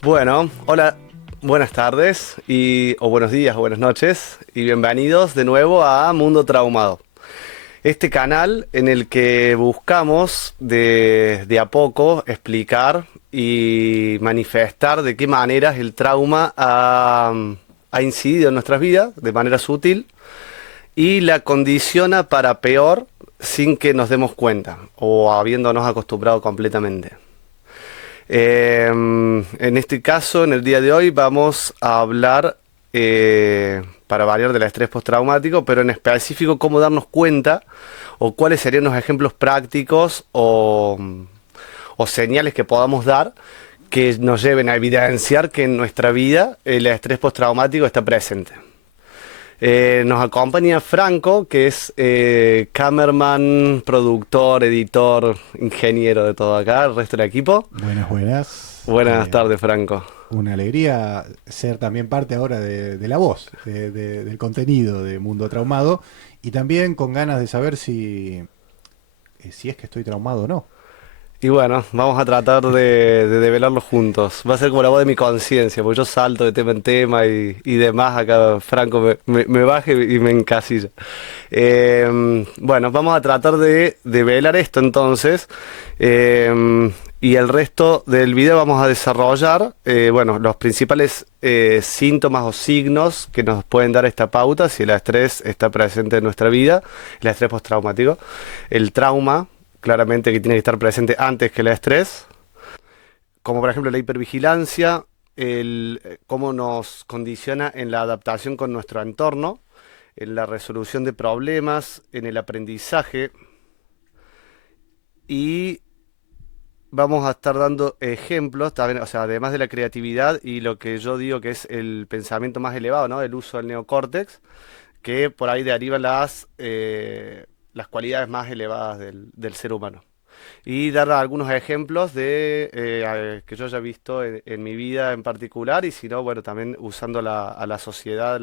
Bueno, hola, buenas tardes o buenos días o buenas noches y bienvenidos de nuevo a Mundo Traumado. Este canal en el que buscamos de a poco explicar y manifestar de qué maneras el trauma ha incidido en nuestras vidas de manera sutil y la condiciona para peor sin que nos demos cuenta o habiéndonos acostumbrado completamente. En este caso, en el día de hoy, vamos a hablar, para variar, del estrés postraumático, pero en específico cómo darnos cuenta o cuáles serían los ejemplos prácticos o señales que podamos dar que nos lleven a evidenciar que en nuestra vida el estrés postraumático está presente. Nos acompaña Franco, que es cameraman, productor, editor, ingeniero de todo acá, el resto del equipo. Buenas, buenas. Buenas tardes, Franco. Una alegría ser también parte ahora de la voz, del contenido de Mundo Traumado y también con ganas de saber si es que estoy traumado o no. Y bueno, vamos a tratar de develarlo juntos. Va a ser como la voz de mi conciencia, porque yo salto de tema en tema y demás. Acá Franco me baje y me encasilla. Bueno, vamos a tratar de develar esto entonces. Y el resto del video vamos a desarrollar, bueno, los principales síntomas o signos que nos pueden dar esta pauta si el estrés está presente en nuestra vida, el estrés postraumático, el trauma claramente que tiene que estar presente antes que el estrés, como por ejemplo la hipervigilancia, cómo nos condiciona en la adaptación con nuestro entorno, en la resolución de problemas, en el aprendizaje y vamos a estar dando ejemplos también, o sea, además de la creatividad y lo que yo digo que es el pensamiento más elevado, ¿no? El uso del neocórtex, que por ahí derivan las cualidades más elevadas del ser humano. Y dar algunos ejemplos que yo haya visto en mi vida en particular y si no, bueno, también usando a la sociedad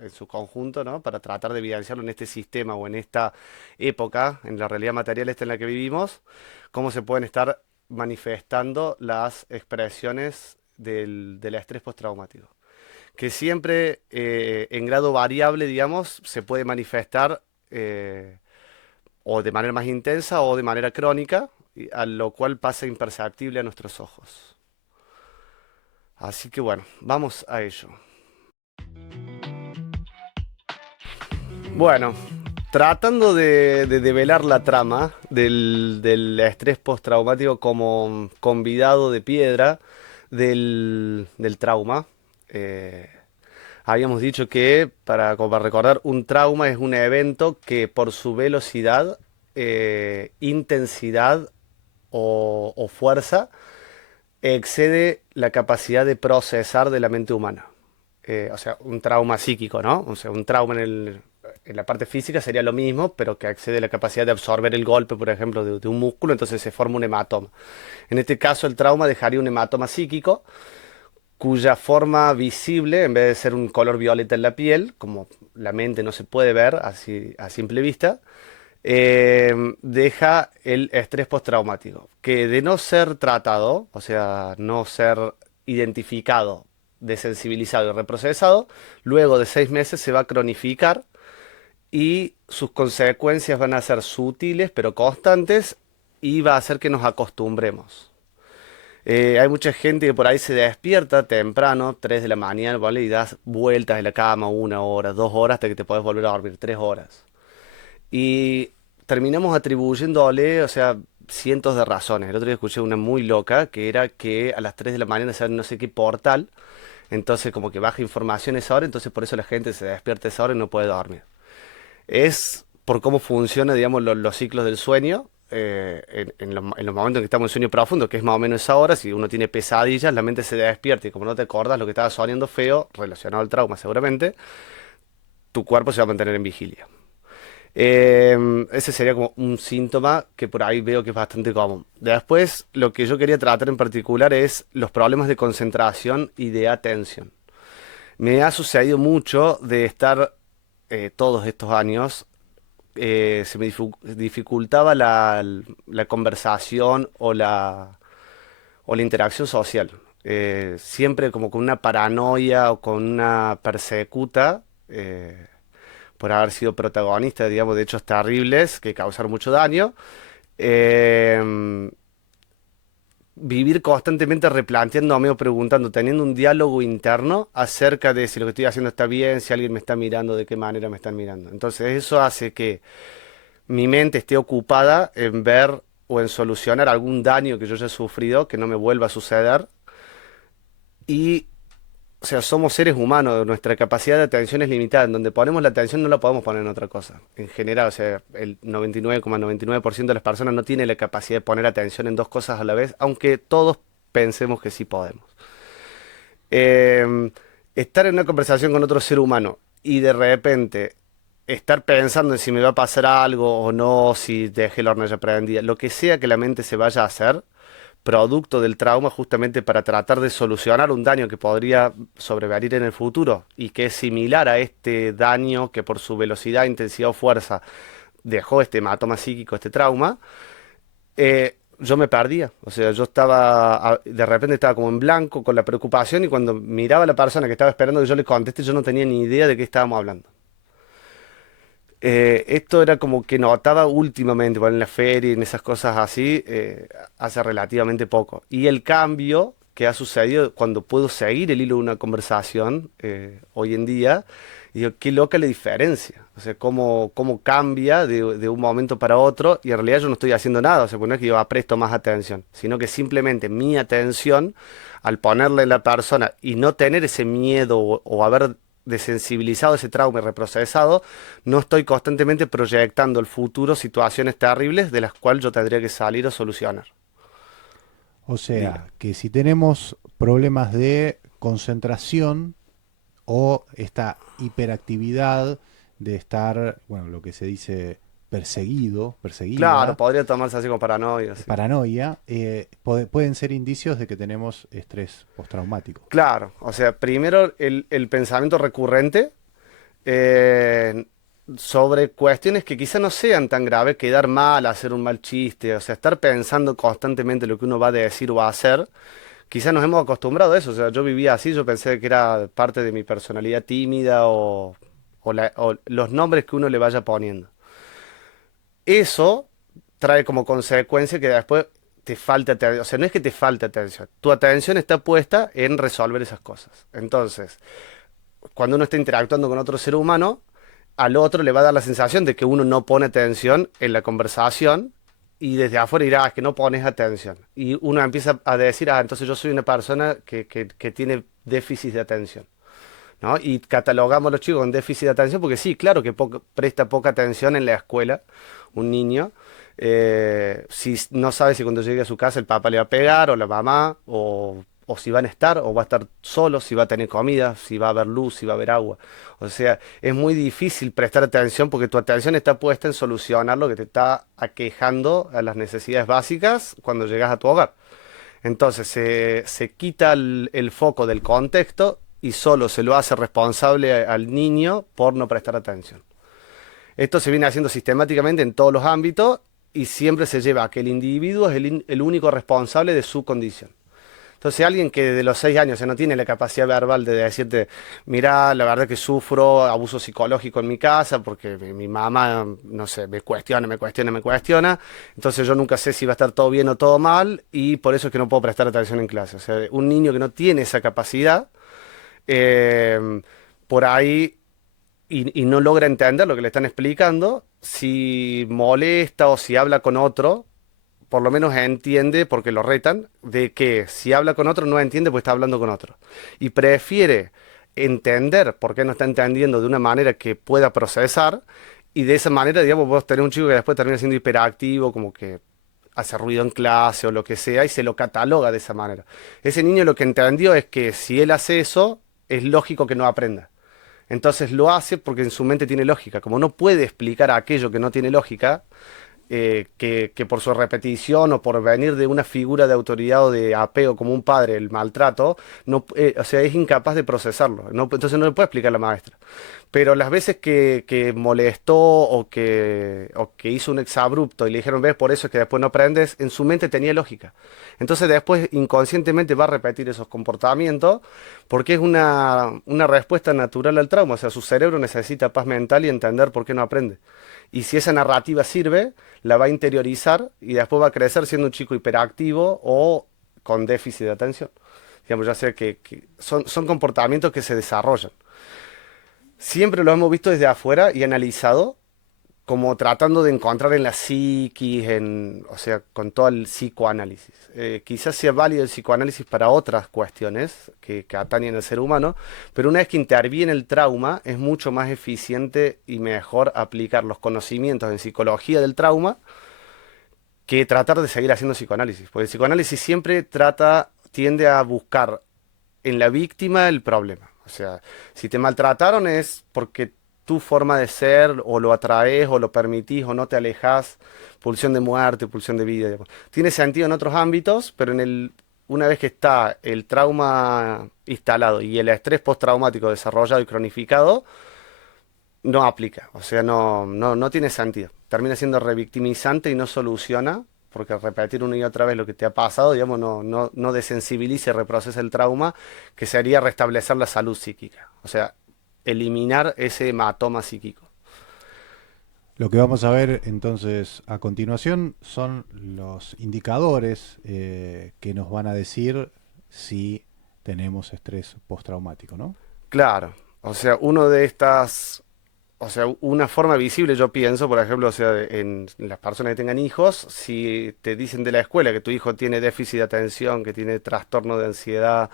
en su conjunto, ¿no? Para tratar de evidenciarlo en este sistema o en esta época, en la realidad material esta en la que vivimos, cómo se pueden estar manifestando las expresiones del estrés postraumático que siempre en grado variable, digamos, se puede manifestar o de manera más intensa o de manera crónica, a lo cual pasa imperceptible a nuestros ojos. Así que bueno, vamos a ello. Bueno, tratando de develar la trama del estrés postraumático como convidado de piedra del trauma, eh, habíamos dicho que, como para recordar, un trauma es un evento que por su velocidad, intensidad o fuerza excede la capacidad de procesar de la mente humana. O sea, un trauma psíquico, ¿no? O sea, un trauma en la parte física sería lo mismo, pero que excede la capacidad de absorber el golpe, por ejemplo, de un músculo, entonces se forma un hematoma. En este caso, el trauma dejaría un hematoma psíquico cuya forma visible, en vez de ser un color violeta en la piel, como la mente no se puede ver así a simple vista, deja el estrés postraumático, que de no ser tratado, o sea, no ser identificado, desensibilizado y reprocesado, luego de 6 meses se va a cronificar y sus consecuencias van a ser sutiles pero constantes y va a hacer que nos acostumbremos. Hay mucha gente que por ahí se despierta temprano, 3 de la mañana, ¿vale? Y das vueltas en la cama 1 hora, 2 horas, hasta que te puedes volver a dormir 3 horas. Y terminamos atribuyéndole, o sea, cientos de razones. El otro día escuché una muy loca, que era que a las 3 de la mañana se abre no sé qué portal, entonces como que baja información a esa hora, entonces por eso la gente se despierta a esa hora y no puede dormir. Es por cómo funciona, digamos, los ciclos del sueño. En los momentos en que estamos en sueño profundo, que es más o menos esa hora, si uno tiene pesadillas, la mente se despierta y como no te acordas lo que estaba soñando feo, relacionado al trauma seguramente, tu cuerpo se va a mantener en vigilia. Ese sería como un síntoma que por ahí veo que es bastante común. Después, lo que yo quería tratar en particular es los problemas de concentración y de atención. Me ha sucedido mucho de estar todos estos años, se me dificultaba la conversación o la interacción social. siempre como con una paranoia o con una persecuta por haber sido protagonista, digamos, de hechos terribles que causaron mucho daño. Eh, Vivir constantemente replanteándome o preguntando, teniendo un diálogo interno acerca de si lo que estoy haciendo está bien, si alguien me está mirando, de qué manera me están mirando. Entonces eso hace que mi mente esté ocupada en ver o en solucionar algún daño que yo haya sufrido, que no me vuelva a suceder. Y, o sea, somos seres humanos, nuestra capacidad de atención es limitada. En donde ponemos la atención no la podemos poner en otra cosa. En general, o sea, el 99,99% de las personas no tiene la capacidad de poner atención en dos cosas a la vez, aunque todos pensemos que sí podemos. Estar en una conversación con otro ser humano y de repente estar pensando en si me va a pasar algo o no, si dejé la hornalla ya prendida, lo que sea que la mente se vaya a hacer, producto del trauma, justamente para tratar de solucionar un daño que podría sobrevenir en el futuro y que es similar a este daño que por su velocidad, intensidad o fuerza dejó este hematoma psíquico, este trauma, yo me perdía. O sea, yo estaba, de repente estaba como en blanco con la preocupación y cuando miraba a la persona que estaba esperando que yo le conteste, yo no tenía ni idea de qué estábamos hablando. Esto era como que notaba últimamente, bueno, en la feria y en esas cosas así, hace relativamente poco. Y el cambio que ha sucedido cuando puedo seguir el hilo de una conversación hoy en día, y digo, qué loca la diferencia. O sea, cómo cambia de un momento para otro y en realidad yo no estoy haciendo nada. O sea, pues no es que yo presto más atención, sino que simplemente mi atención, al ponerle a la persona y no tener ese miedo o haber desensibilizado ese trauma y reprocesado, no estoy constantemente proyectando el futuro situaciones terribles de las cuales yo tendría que salir o solucionar. O Diga. sea, que si tenemos problemas de concentración o esta hiperactividad de estar, bueno, lo que se dice perseguido, Claro, perseguida, podría tomarse así como paranoia, sí. paranoia, pueden ser indicios de que tenemos estrés postraumático. Claro, o sea, primero el pensamiento recurrente eh, sobre cuestiones que quizá no sean tan graves, quedar mal, hacer un mal chiste, o sea, estar pensando constantemente lo que uno va a decir o va a hacer. Quizás nos hemos acostumbrado a eso, o sea, yo vivía así, yo pensé que era parte de mi personalidad tímida o los nombres que uno le vaya poniendo. Eso trae como consecuencia que después te falta atención, o sea, no es que te falte atención, tu atención está puesta en resolver esas cosas. Entonces, cuando uno está interactuando con otro ser humano, al otro le va a dar la sensación de que uno no pone atención en la conversación y desde afuera dirá, "Ah, es que no pones atención". Y uno empieza a decir, entonces yo soy una persona que tiene déficit de atención, ¿no? Y catalogamos a los chicos con déficit de atención porque sí, claro que presta poca atención en la escuela un niño. Si no sabe si cuando llegue a su casa el papá le va a pegar o la mamá o si van a estar o va a estar solo, si va a tener comida, si va a haber luz, si va a haber agua. O sea, es muy difícil prestar atención porque tu atención está puesta en solucionar lo que te está aquejando a las necesidades básicas cuando llegas a tu hogar. Entonces se quita el foco del contexto y solo se lo hace responsable al niño por no prestar atención. Esto se viene haciendo sistemáticamente en todos los ámbitos y siempre se lleva a que el individuo es el único responsable de su condición. Entonces, alguien que desde los 6 años ya no tiene la capacidad verbal de decirte, mira, la verdad que sufro abuso psicológico en mi casa porque mi mamá, no sé, me cuestiona, me cuestiona, me cuestiona. Entonces yo nunca sé si va a estar todo bien o todo mal y por eso es que no puedo prestar atención en clase. O sea, un niño que no tiene esa capacidad, eh, por ahí y no logra entender lo que le están explicando, si molesta o si habla con otro, por lo menos entiende, porque lo retan, de que si habla con otro no entiende porque está hablando con otro. Y prefiere entender por qué no está entendiendo de una manera que pueda procesar, y de esa manera, digamos, vos tenés un chico que después termina siendo hiperactivo, como que hace ruido en clase o lo que sea, y se lo cataloga de esa manera. Ese niño lo que entendió es que si él hace eso, es lógico que no aprenda. Entonces lo hace porque en su mente tiene lógica. Como no puede explicar aquello que no tiene lógica, que por su repetición o por venir de una figura de autoridad o de apego como un padre, el maltrato, no, o sea, es incapaz de procesarlo. Entonces no le puede explicar la maestra. Pero las veces que molestó o que hizo un exabrupto y le dijeron, ves, por eso es que después no aprendes, en su mente tenía lógica. Entonces después inconscientemente va a repetir esos comportamientos porque es una respuesta natural al trauma. O sea, su cerebro necesita paz mental y entender por qué no aprende. Y si esa narrativa sirve, la va a interiorizar y después va a crecer siendo un chico hiperactivo o con déficit de atención. Digamos, ya sea que son comportamientos que se desarrollan. Siempre lo hemos visto desde afuera y analizado como tratando de encontrar en la psiquis, o sea, con todo el psicoanálisis. Quizás sea válido el psicoanálisis para otras cuestiones que atañen al ser humano, pero una vez que interviene el trauma, es mucho más eficiente y mejor aplicar los conocimientos en psicología del trauma que tratar de seguir haciendo psicoanálisis. Porque el psicoanálisis siempre tiende a buscar en la víctima el problema. O sea, si te maltrataron es porque tu forma de ser o lo atraes o lo permitís o no te alejas, pulsión de muerte, pulsión de vida. Digamos. Tiene sentido en otros ámbitos, pero una vez que está el trauma instalado y el estrés postraumático desarrollado y cronificado, no aplica. O sea, no tiene sentido. Termina siendo revictimizante y no soluciona porque repetir una y otra vez lo que te ha pasado, digamos, no desensibiliza y reprocesa el trauma, que sería restablecer la salud psíquica. O sea, eliminar ese hematoma psíquico. Lo que vamos a ver entonces a continuación son los indicadores que nos van a decir si tenemos estrés postraumático, ¿no? Claro, o sea, uno de estas, o sea, una forma visible, yo pienso, por ejemplo, o sea, en las personas que tengan hijos, si te dicen de la escuela que tu hijo tiene déficit de atención, que tiene trastorno de ansiedad,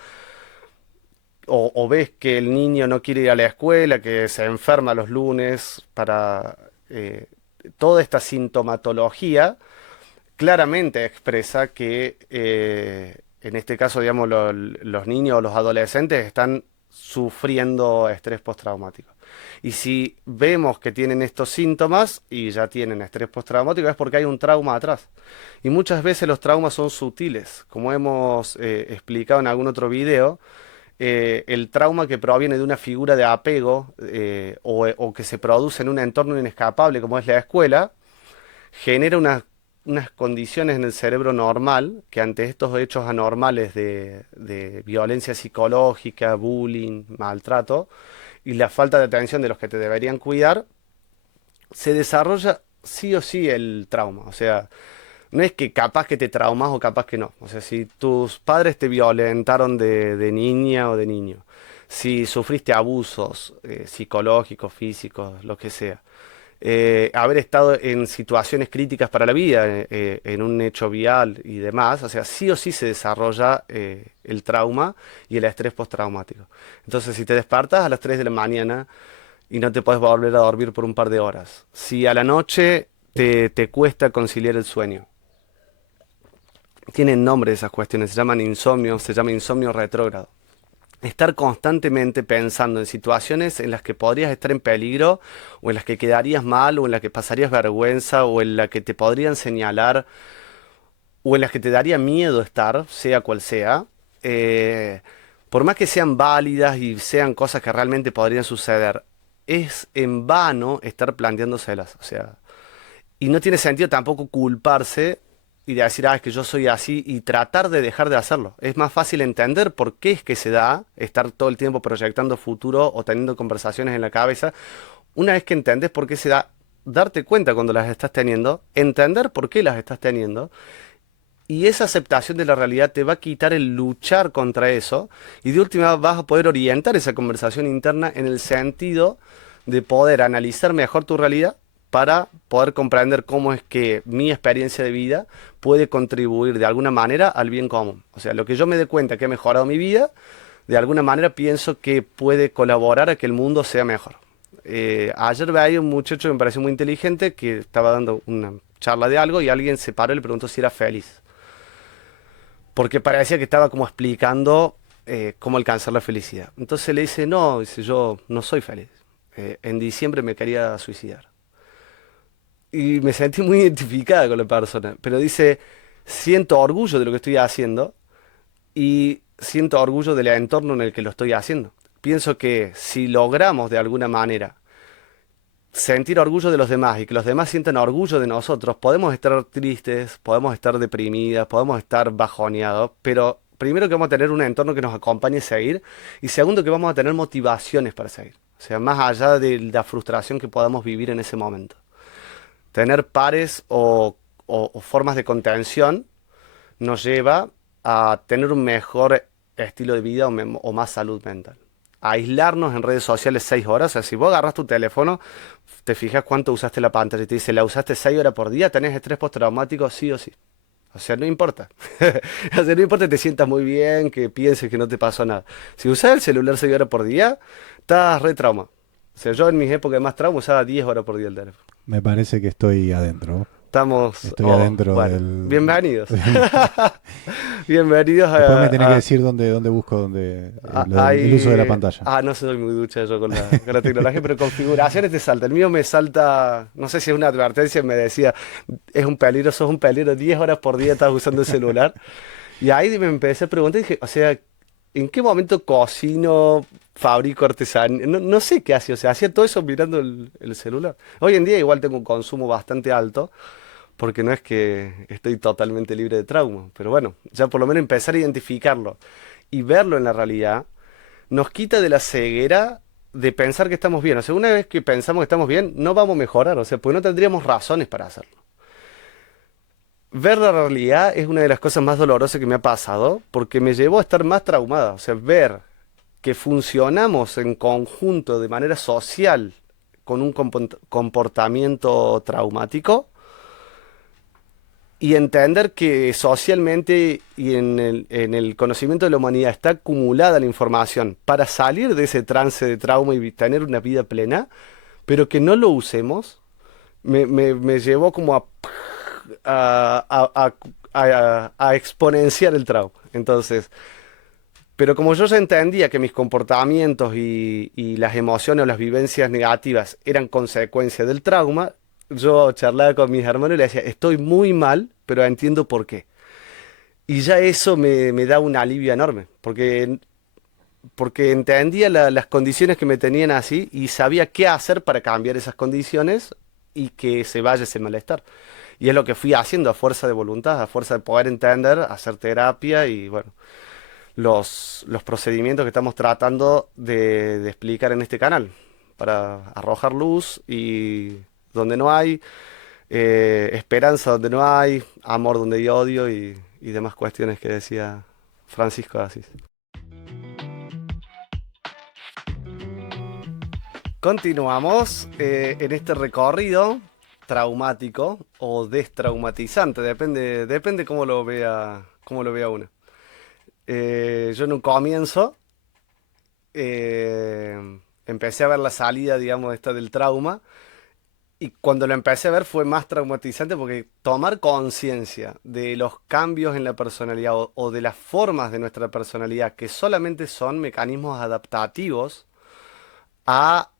o ves que el niño no quiere ir a la escuela, que se enferma los lunes, toda esta sintomatología claramente expresa que en este caso, digamos, los niños o los adolescentes están sufriendo estrés postraumático. Y si vemos que tienen estos síntomas y ya tienen estrés postraumático es porque hay un trauma atrás. Y muchas veces los traumas son sutiles, como hemos explicado en algún otro video. El trauma que proviene de una figura de apego o que se produce en un entorno inescapable como es la escuela, genera unas condiciones en el cerebro normal que ante estos hechos anormales de violencia psicológica, bullying, maltrato y la falta de atención de los que te deberían cuidar, se desarrolla sí o sí el trauma. O sea, no es que capaz que te traumas o capaz que no. O sea, si tus padres te violentaron de niña o de niño, si sufriste abusos psicológicos, físicos, lo que sea, haber estado en situaciones críticas para la vida, en un hecho vial y demás, o sea, sí o sí se desarrolla el trauma y el estrés postraumático. Entonces, si te despertas a las 3 de la mañana y no te puedes volver a dormir por un par de horas, si a la noche te cuesta conciliar el sueño, tienen nombre esas cuestiones, se llaman insomnio, se llama insomnio retrógrado. Estar constantemente pensando en situaciones en las que podrías estar en peligro, o en las que quedarías mal, o en las que pasarías vergüenza, o en las que te podrían señalar, o en las que te daría miedo estar, sea cual sea, por más que sean válidas y sean cosas que realmente podrían suceder, es en vano estar planteándoselas. O sea, y no tiene sentido tampoco culparse y de decir, es que yo soy así y tratar de dejar de hacerlo. Es más fácil entender por qué es que se da estar todo el tiempo proyectando futuro o teniendo conversaciones en la cabeza. Una vez que entendés por qué se da, darte cuenta cuando las estás teniendo, entender por qué las estás teniendo. Y esa aceptación de la realidad te va a quitar el luchar contra eso y de última vas a poder orientar esa conversación interna en el sentido de poder analizar mejor tu realidad para poder comprender cómo es que mi experiencia de vida puede contribuir de alguna manera al bien común. O sea, lo que yo me dé cuenta que ha mejorado mi vida, de alguna manera pienso que puede colaborar a que el mundo sea mejor. Ayer veía un muchacho que me pareció muy inteligente que estaba dando una charla de algo y alguien se paró y le preguntó si era feliz. Porque parecía que estaba como explicando cómo alcanzar la felicidad. Entonces le dice, no, dice, yo no soy feliz. En diciembre me quería suicidar. Y me sentí muy identificada con la persona. Pero dice, siento orgullo de lo que estoy haciendo y siento orgullo del entorno en el que lo estoy haciendo. pienso que si logramos de alguna manera sentir orgullo de los demás y que los demás sientan orgullo de nosotros, podemos estar tristes, podemos estar deprimidas, podemos estar bajoneados, pero primero que vamos a tener un entorno que nos acompañe a seguir y segundo que vamos a tener motivaciones para seguir. O sea, más allá de la frustración que podamos vivir en ese momento. Tener pares o formas de contención nos lleva a tener un mejor estilo de vida o más salud mental. Aislarnos en redes sociales 6 horas, o sea, si vos agarras tu teléfono, te fijas cuánto usaste la pantalla y te dice, la usaste 6 horas por día, tenés estrés postraumático, sí o sí. O sea, no importa. O sea, no importa que te sientas muy bien, que pienses que no te pasó nada. Si usas el celular 6 horas por día, estás re trauma. O sea, yo en mis épocas de más trauma usaba 10 horas por día el teléfono. Me parece que estoy adentro. Estamos, Estoy adentro bueno, del... bienvenidos. Bienvenidos Después me tenés que a, decir dónde busco el uso de la hay, pantalla. no soy muy ducha yo con la tecnología, pero configuraciones te salta. El mío me salta, no sé si es una advertencia, me decía, es un peligro, sos un peligro, 10 horas por día estás usando el celular. Y ahí me empecé a preguntar y dije, o sea, ¿en qué momento cocino, fabrico artesanía? No, no sé qué hacía, o sea, hacía todo eso mirando el celular. Hoy en día igual tengo un consumo bastante alto, porque no es que estoy totalmente libre de trauma, pero bueno, ya por lo menos empezar a identificarlo y verlo en la realidad nos quita de la ceguera de pensar que estamos bien. O sea, una vez que pensamos que estamos bien, no vamos a mejorar, o sea, porque no tendríamos razones para hacerlo. Ver la realidad es una de las cosas más dolorosas que me ha pasado, porque me llevó a estar más traumada. O sea, ver que funcionamos en conjunto de manera social con un comportamiento traumático y entender que socialmente y en el conocimiento de la humanidad está acumulada la información para salir de ese trance de trauma y tener una vida plena, pero que no lo usemos, me llevó como a exponenciar el trauma. Entonces, pero como yo ya entendía que mis comportamientos y las emociones o las vivencias negativas eran consecuencia del trauma, yo charlaba con mis hermanos y les decía, estoy muy mal, pero entiendo por qué. Y ya eso me da un alivio enorme, porque entendía las condiciones que me tenían así y sabía qué hacer para cambiar esas condiciones y que se vaya ese malestar. Y es lo que fui haciendo a fuerza de voluntad, a fuerza de poder entender, hacer terapia y bueno, los procedimientos que estamos tratando de explicar en este canal para arrojar luz y donde no hay, esperanza donde no hay, amor donde hay odio y demás cuestiones que decía Francisco de Asís. Continuamos en este recorrido traumático o destraumatizante, depende cómo lo vea uno. Yo en un comienzo empecé a ver la salida, digamos, esta del trauma. Y cuando lo empecé a ver fue más traumatizante porque tomar conciencia de los cambios en la personalidad o de las formas de nuestra personalidad que solamente son mecanismos adaptativos a,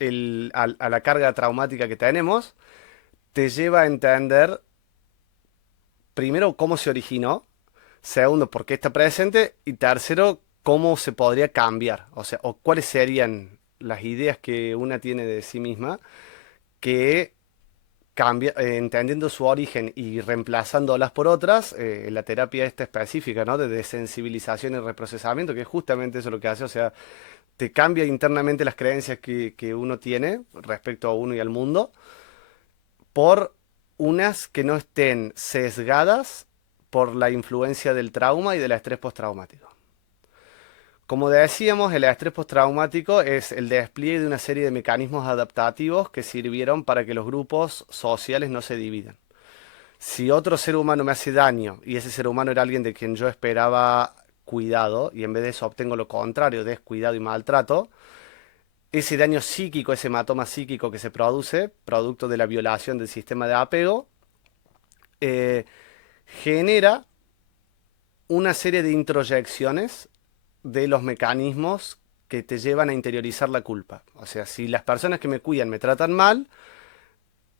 a la carga traumática que tenemos, te lleva a entender primero cómo se originó, segundo por qué está presente y tercero cómo se podría cambiar, o sea, o cuáles serían las ideas que una tiene de sí misma que cambia, entendiendo su origen y reemplazándolas por otras, la terapia esta específica, ¿no? De desensibilización y reprocesamiento, que es justamente eso lo que hace, o sea, te cambia internamente las creencias que uno tiene respecto a uno y al mundo por unas que no estén sesgadas por la influencia del trauma y del estrés postraumático. Como decíamos, el estrés postraumático es el despliegue de una serie de mecanismos adaptativos que sirvieron para que los grupos sociales no se dividan. Si otro ser humano me hace daño y ese ser humano era alguien de quien yo esperaba cuidado y en vez de eso obtengo lo contrario, descuidado y maltrato, ese daño psíquico, ese hematoma psíquico que se produce, producto de la violación del sistema de apego, eh, genera una serie de introyecciones de los mecanismos que te llevan a interiorizar la culpa. O sea, si las personas que me cuidan me tratan mal,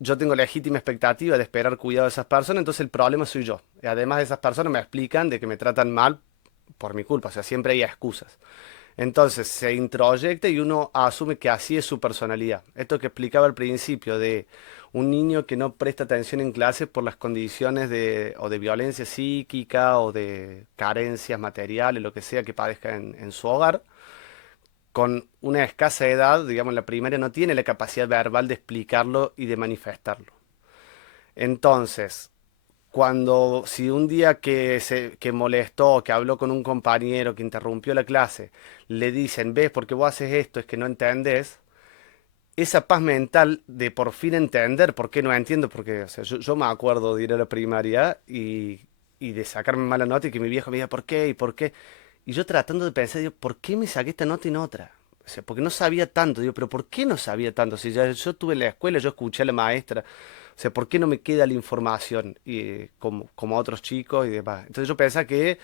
yo tengo legítima expectativa de esperar cuidado de esas personas, entonces el problema soy yo. Y además esas personas me explican de que me tratan mal por mi culpa, o sea, siempre hay excusas. Entonces se introyecta y uno asume que así es su personalidad. Esto que explicaba al principio de un niño que no presta atención en clase por las condiciones de, o de violencia psíquica o de carencias materiales, lo que sea que padezca en su hogar, con una escasa edad, digamos, la primaria no tiene la capacidad verbal de explicarlo y de manifestarlo. Entonces, cuando si un día que molestó, que habló con un compañero, que interrumpió la clase, le dicen, ves, porque vos haces esto, es que no entendés, esa paz mental de por fin entender por qué no entiendo, porque o sea, yo me acuerdo de ir a la primaria y de sacarme mala nota y que mi viejo me diga, ¿por qué? ¿Y por qué? Y yo tratando de pensar, digo, ¿por qué me saqué esta nota y no otra? O sea, porque no sabía tanto, digo, pero ¿por qué no sabía tanto? Si ya yo estuve en la escuela, yo escuché a la maestra, o sea, ¿por qué no me queda la información como a otros chicos y demás? Entonces yo pensaba que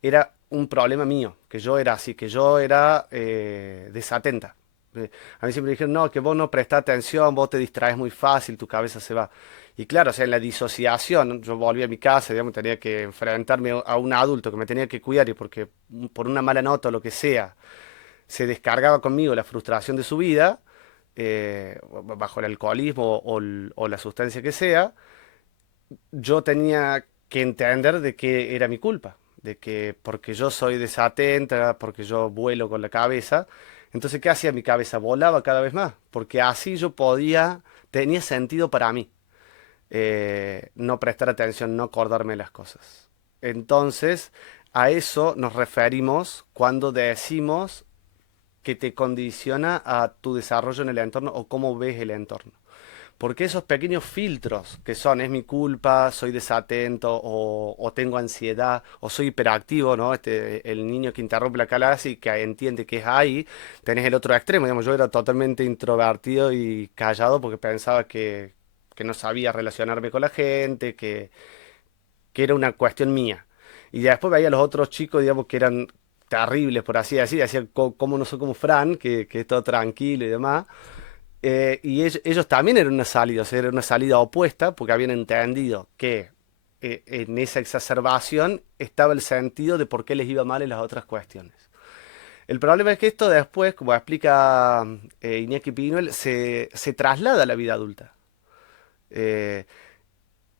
era un problema mío, que yo era así, que yo era desatenta. A mí siempre me dijeron, no, que vos no prestás atención, vos te distraes muy fácil, tu cabeza se va. Y claro, o sea, en la disociación, yo volví a mi casa, digamos, tenía que enfrentarme a un adulto que me tenía que cuidar y porque por una mala nota o lo que sea, se descargaba conmigo la frustración de su vida, bajo el alcoholismo o la sustancia que sea, yo tenía que entender de que era mi culpa, de que porque yo soy desatenta, porque yo vuelo con la cabeza, entonces ¿qué hacía? Mi cabeza volaba cada vez más, porque así yo podía, tenía sentido para mí, no prestar atención, no acordarme de las cosas. Entonces, a eso nos referimos cuando decimos que te condiciona a tu desarrollo en el entorno o cómo ves el entorno. Porque esos pequeños filtros que son, es mi culpa, soy desatento, o tengo ansiedad, o soy hiperactivo, ¿no? El niño que interrumpe la clase y que entiende que es ahí, tenés el otro extremo, digamos, yo era totalmente introvertido y callado porque pensaba que no sabía relacionarme con la gente, que era una cuestión mía. Y después veía a los otros chicos, digamos, que eran terribles, por así decir, decían, ¿cómo no soy como Fran, que es todo tranquilo y demás? Y ellos también eran una salida, o sea, era una salida opuesta, porque habían entendido que en esa exacerbación estaba el sentido de por qué les iba mal en las otras cuestiones. El problema es que esto después, como explica Iñaki Pinuel, se traslada a la vida adulta. Eh,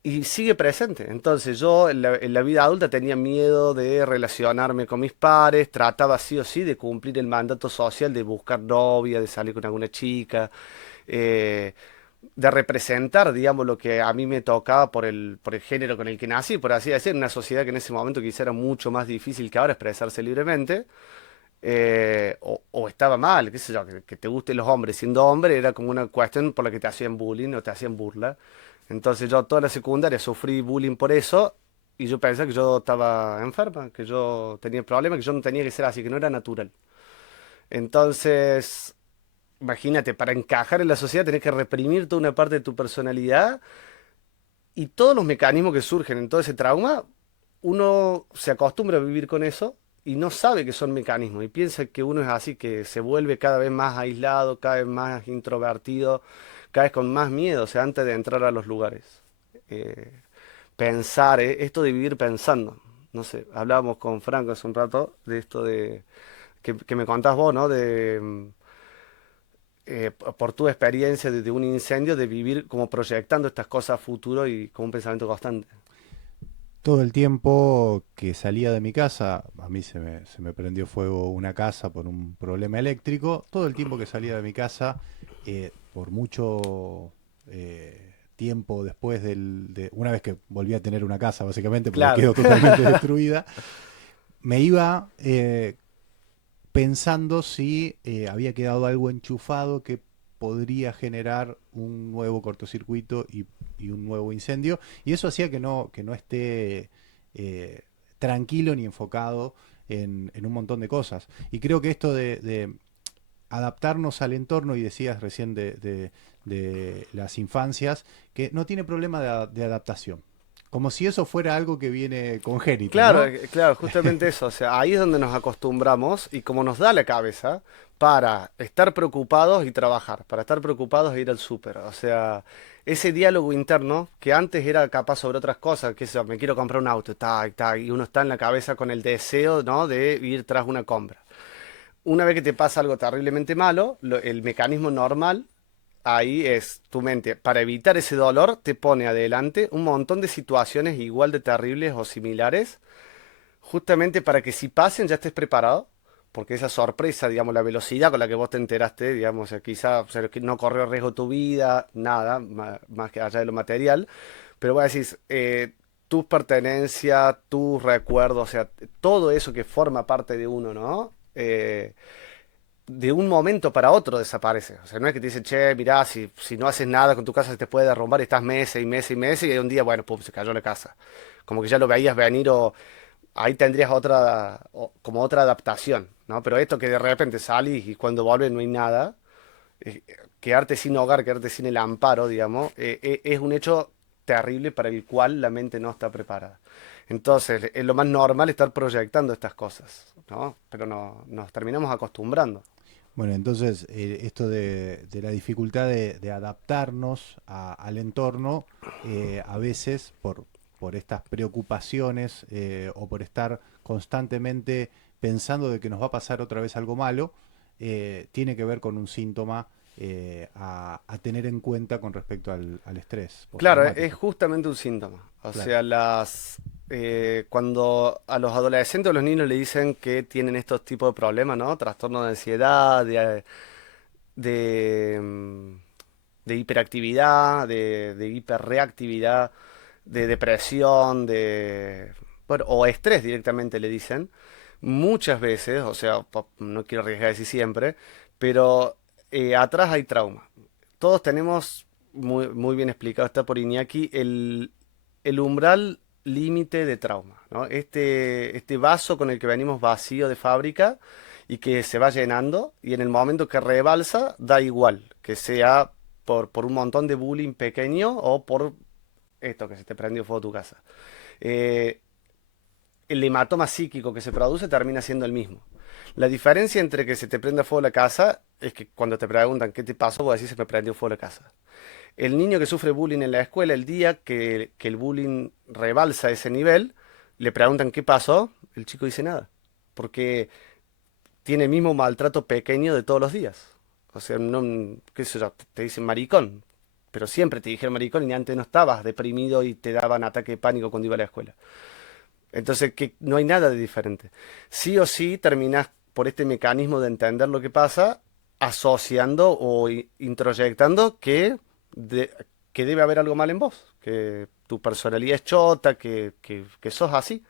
y sigue presente. Entonces yo en la vida adulta tenía miedo de relacionarme con mis pares, trataba sí o sí de cumplir el mandato social, de buscar novia, de salir con alguna chica, eh, de representar, digamos, lo que a mí me tocaba por el género con el que nací, por así decir, en una sociedad que en ese momento quizá era mucho más difícil que ahora expresarse libremente. O estaba mal, qué sé yo, que te gusten los hombres siendo hombre era como una cuestión por la que te hacían bullying o te hacían burla. Entonces yo toda la secundaria sufrí bullying por eso y yo pensaba que yo estaba enferma, que yo tenía problemas, que yo no tenía que ser así, que no era natural. Entonces, imagínate, para encajar en la sociedad tenés que reprimir toda una parte de tu personalidad y todos los mecanismos que surgen en todo ese trauma, uno se acostumbra a vivir con eso y no sabe que son mecanismos y piensa que uno es así, que se vuelve cada vez más aislado, cada vez más introvertido, cada vez con más miedo, o sea, antes de entrar a los lugares. Eh, pensar, esto de vivir pensando. No sé, hablábamos con Franco hace un rato de esto de que me contás vos, ¿no? De por tu experiencia de un incendio, de vivir como proyectando estas cosas a futuro y con un pensamiento constante. Todo el tiempo que salía de mi casa, a mí se me prendió fuego una casa por un problema eléctrico, todo el tiempo que salía de mi casa, por mucho tiempo después una vez que volví a tener una casa, básicamente, porque Claro. quedó totalmente destruida, me iba pensando si había quedado algo enchufado que podría generar un nuevo cortocircuito y un nuevo incendio. Y eso hacía que no esté eh, tranquilo ni enfocado en un montón de cosas. Y creo que esto de adaptarnos al entorno, y decías recién de las infancias, que no tiene problema de adaptación. Como si eso fuera algo que viene congénito, Claro, ¿no? claro, justamente eso. O sea, ahí es donde nos acostumbramos y como nos da la cabeza para estar preocupados y trabajar, para estar preocupados e ir al súper. O sea, ese diálogo interno que antes era capaz sobre otras cosas, que eso, me quiero comprar un auto, tac, tac, y uno está en la cabeza con el deseo, ¿no? De ir tras una compra. Una vez que te pasa algo terriblemente malo, el mecanismo normal ahí es tu mente, para evitar ese dolor, te pone adelante un montón de situaciones igual de terribles o similares, justamente para que si pasen ya estés preparado, porque esa sorpresa, digamos, la velocidad con la que vos te enteraste, digamos, o sea, quizá o sea, que no corrió riesgo tu vida, nada, más que allá de lo material, pero vos decís, tus pertenencias, tus recuerdos, o sea, todo eso que forma parte de uno, ¿no? De un momento para otro desaparece. O sea, no es que te dicen, che, mirá, si no haces nada con tu casa se te puede derrumbar y estás meses y meses y meses y hay un día, bueno, pum, se cayó la casa. Como que ya lo veías venir o ahí tendrías otra, como otra adaptación, ¿no? Pero esto que de repente salís y cuando vuelves no hay nada, eh, quedarte sin hogar, quedarte sin el amparo, digamos, es un hecho terrible para el cual la mente no está preparada. Entonces, es lo más normal estar proyectando estas cosas, ¿no? Pero no, nos terminamos acostumbrando. Bueno, entonces esto de la dificultad de adaptarnos al entorno, a veces por estas preocupaciones o por estar constantemente pensando de que nos va a pasar otra vez algo malo, tiene que ver con un síntoma a tener en cuenta con respecto al estrés Claro, es postraumático. justamente un síntoma. O Claro. sea, cuando a los adolescentes o los niños le dicen que tienen estos tipos de problemas, ¿no? Trastorno de ansiedad, de, mm, de hiperactividad, de hiperreactividad, de depresión, bueno, o estrés directamente le dicen, muchas veces, o sea, no quiero arriesgar a decir siempre, pero atrás hay trauma. Todos tenemos, muy bien explicado, está por Iñaki, el umbral límite de trauma, ¿no? Este vaso con el que venimos vacío de fábrica y que se va llenando y en el momento que rebalsa, da igual, que sea por un montón de bullying pequeño o por esto que se te prendió fuego tu casa. Eh, el hematoma psíquico que se produce termina siendo el mismo. La diferencia entre que se te prenda fuego la casa es que cuando te preguntan qué te pasó, vos decís se me prendió fuego la casa. El niño que sufre bullying en la escuela, el día que el bullying rebalsa ese nivel, le preguntan qué pasó, el chico dice nada. Porque tiene el mismo maltrato pequeño de todos los días. O sea, no, qué sé yo, te dicen maricón, pero siempre te dijeron maricón y antes no estabas deprimido y te daban ataque de pánico cuando iba a la escuela. Entonces, que no hay nada de diferente. Sí o sí terminás por este mecanismo de entender lo que pasa, asociando o introyectando de- que debe haber algo mal en vos, que tu personalidad es chota, que sos así.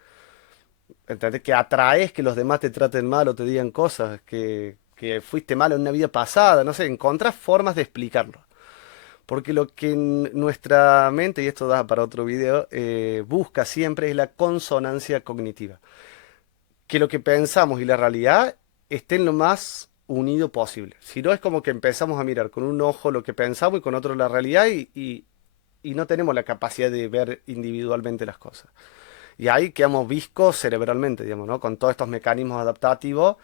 ¿Entendés? Que atraes que los demás te traten mal o te digan cosas, que fuiste mal en una vida pasada, no sé, encontrás formas de explicarlo. Porque lo que nuestra mente, y esto da para otro video, busca siempre es la consonancia cognitiva. Que lo que pensamos y la realidad estén lo más unido posible. Si no es como que empezamos a mirar con un ojo lo que pensamos y con otro la realidad y no tenemos la capacidad de ver individualmente las cosas. Y ahí quedamos viscos cerebralmente, digamos, ¿no? Con todos estos mecanismos adaptativos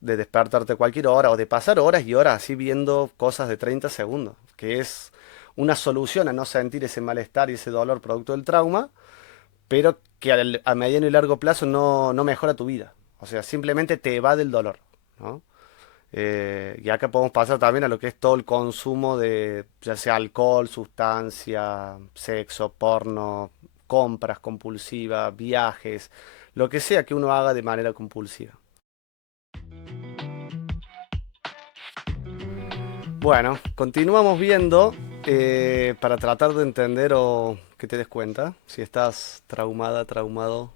de despertarte cualquier hora o de pasar horas y horas así viendo cosas de 30 segundos, que es una solución a no sentir ese malestar y ese dolor producto del trauma, pero que a mediano y largo plazo no mejora tu vida. O sea, simplemente te evade el dolor, ¿no? Y acá podemos pasar también a lo que es todo el consumo de ya sea alcohol, sustancia, sexo, porno, compras compulsivas, viajes, lo que sea que uno haga de manera compulsiva. Bueno, continuamos viendo para tratar de entender o que te des cuenta si estás traumada, traumado,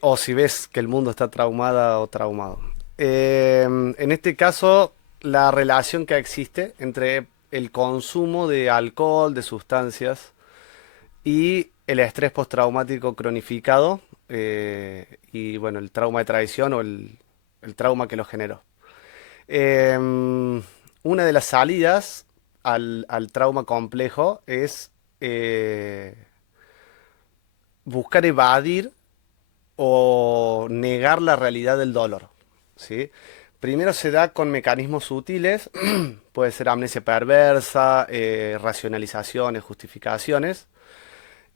o si ves que el mundo está traumada o traumado. En este caso, la relación que existe entre el consumo de alcohol, de sustancias y el estrés postraumático cronificado y bueno, el trauma de traición o el trauma que lo generó. Una de las salidas al trauma complejo es buscar evadir o negar la realidad del dolor, ¿sí? Primero se da con mecanismos sutiles, puede ser amnesia perversa, racionalizaciones, justificaciones,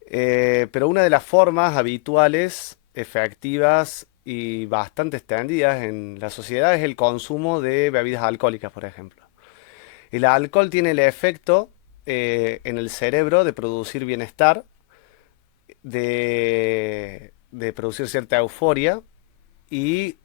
pero una de las formas habituales, efectivas y bastante extendidas en la sociedad es el consumo de bebidas alcohólicas, por ejemplo. El alcohol tiene el efecto en el cerebro de producir bienestar, de producir cierta euforia y